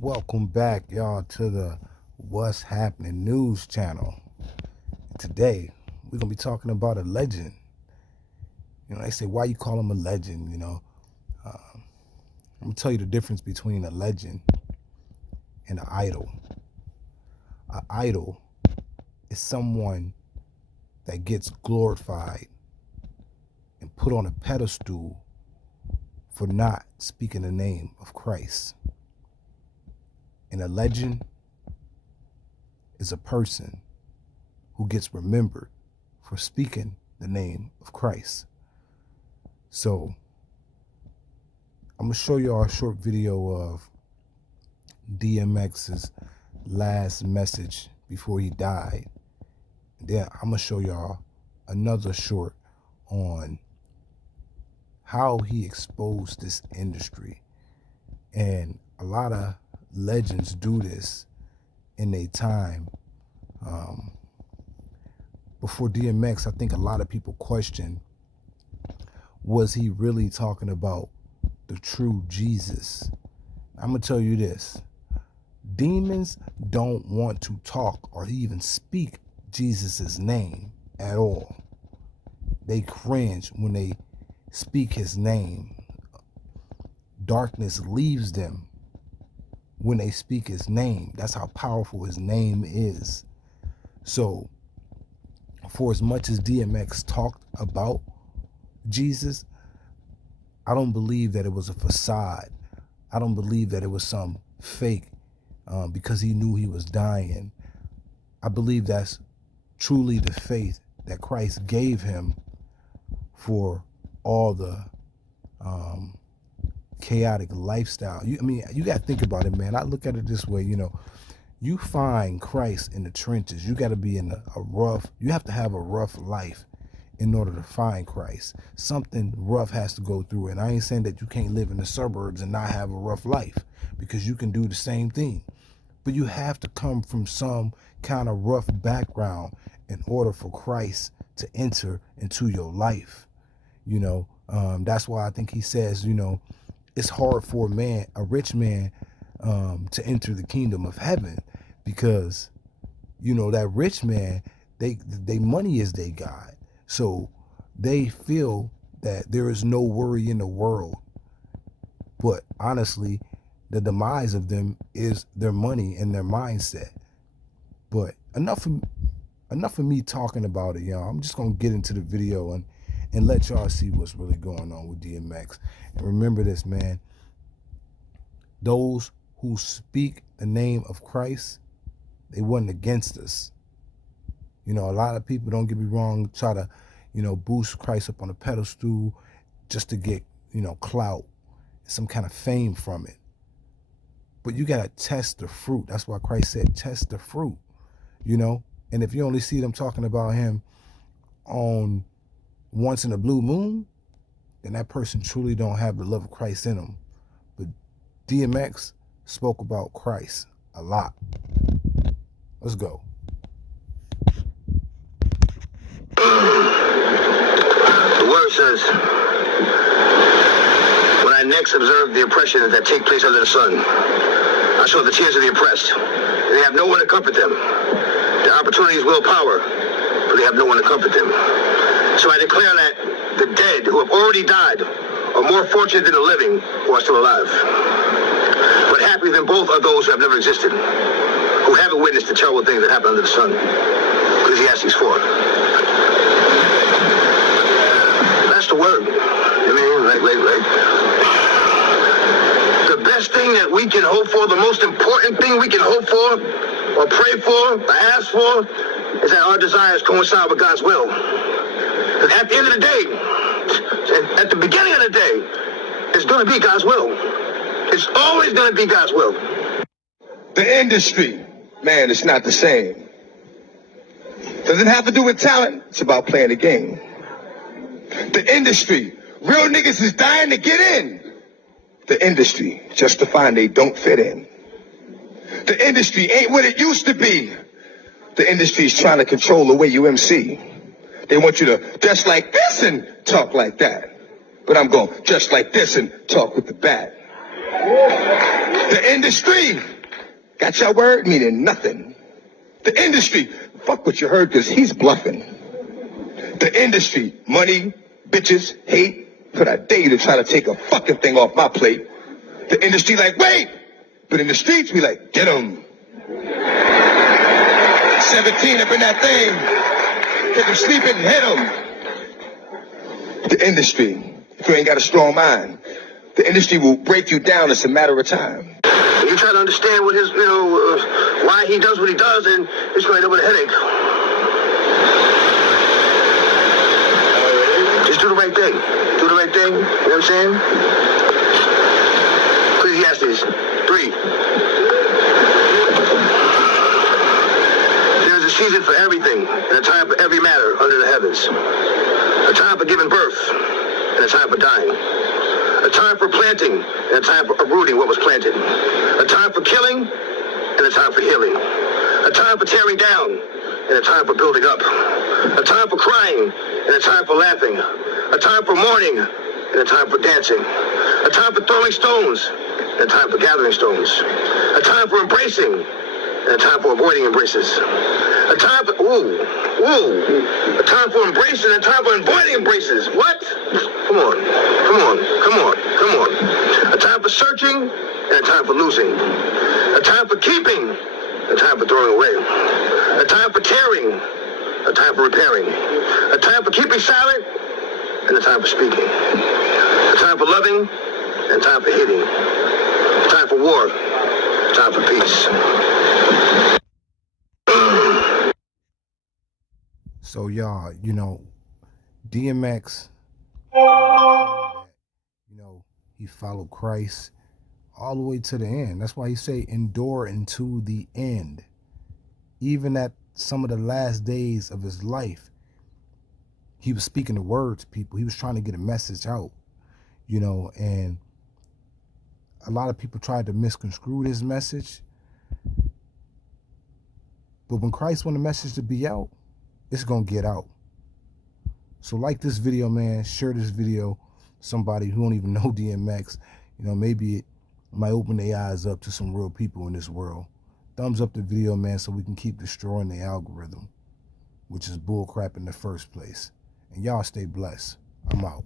welcome back, y'all, to the What's Happening news channel. Today, we're going to be talking about a legend. You know, they say, why you call him a legend, I'm going to tell you the difference between a legend and an idol. An idol is someone that gets glorified and put on a pedestal for not speaking the name of Christ. And a legend is a person who gets remembered for speaking the name of Christ. So I'm going to show you all a short video of DMX's last message before he died. Then I'm going to show y'all another short on how he exposed this industry. And a lot of legends do this in their time. Before DMX, I think a lot of people question, was he really talking about the true Jesus? I'm going to tell you this. Demons don't want to talk or even speak Jesus's name at all. They cringe when they speak his name. Darkness leaves them when they speak his name. That's how powerful his name is. So, for as much as DMX talked about Jesus, I don't believe that it was a facade. I don't believe that it was some fake because he knew he was dying. I believe that's truly the faith that Christ gave him for all the chaotic lifestyle. You got to think about it, man. I look at it this way, you find Christ in the trenches. You got to be in you have to have a rough life in order to find Christ. Something rough has to go through. And I ain't saying that you can't live in the suburbs and not have a rough life, because you can do the same thing. But you have to come from some kind of rough background in order for Christ to enter into your life. That's why I think he says, it's hard for a rich man to enter the kingdom of heaven, because, that rich man, they money is their God. So they feel that there is no worry in the world. But honestly, the demise of them is their money and their mindset. But enough of me talking about it, y'all. I'm just going to get into the video and let y'all see what's really going on with DMX. And remember this, man. Those who speak the name of Christ, they wasn't against us. A lot of people, don't get me wrong, try to, boost Christ up on a pedestal just to get, clout, some kind of fame from it. But you got to test the fruit. That's why Christ said, test the fruit, And if you only see them talking about him on once in a blue moon, then that person truly don't have the love of Christ in them. But DMX spoke about Christ a lot. Let's go. The word says, when I next observed the oppression that take place under the sun, I saw the tears of the oppressed. They have no one to comfort them. Their opportunities will power, but they have no one to comfort them. So I declare that the dead who have already died are more fortunate than the living who are still alive. But happier than both are those who have never existed, who haven't witnessed the terrible things that happen under the sun. Ecclesiastes 4. That's the word. Right. The best thing that we can hope for, the most important thing we can hope for, or pray for, or ask for, is that our desires coincide with God's will. Because at the end of the day, at the beginning of the day, it's going to be God's will. It's always going to be God's will. The industry, man, it's not the same. Doesn't have to do with talent. It's about playing the game. The industry, real niggas is dying to get in. The industry, just to find they don't fit in. The industry ain't what it used to be. The industry is trying to control the way you MC. They want you to dress like this and talk like that. But I'm going to dress like this and talk with the bat. The The industry got your word meaning nothing. The industry, fuck what you heard because he's bluffing. The industry, money, bitches, hate, but I dare you to try to take a fucking thing off my plate. The industry like, wait! But in the streets, we like, get 'em. 17 up in that thing. Take 'em sleeping, hit 'em. The industry, if you ain't got a strong mind, the industry will break you down. It's a matter of time. You try to understand what his, why he does what he does, and it's going to end up with a headache. Just do the right thing. Do the right thing. You know what I'm saying? Ecclesiastes 3. There's a season for everything, and a time for every matter under the heavens. A time for giving birth, and a time for dying. A time for planting, and a time for uprooting what was planted. A time for killing, and a time for healing. A time for tearing down, and a time for building up. A time for crying, and a time for laughing. A time for mourning, and a time for dancing. A time for throwing stones, and a time for gathering stones. A time for embracing, and a time for avoiding embraces. A time for, a time for embracing, and a time for avoiding embraces. What? Come on. A time for searching, and a time for losing. A time for keeping, and a time for throwing away. A time for tearing, a time for repairing. A time for keeping silent, and a time for speaking. A time for loving, and a time for hating. A time for war, a time for peace. So y'all, DMX, he followed Christ all the way to the end. That's why he say endure into the end. Even at some of the last days of his life, he was speaking the word to people. He was trying to get a message out, and a lot of people tried to misconstrue his message. But when Christ wants the message to be out, it's going to get out. So like this video, man, share this video. Somebody who don't even know DMX, maybe it might open their eyes up to some real people in this world. Thumbs up the video, man, so we can keep destroying the algorithm, which is bullcrap in the first place. And y'all stay blessed. I'm out.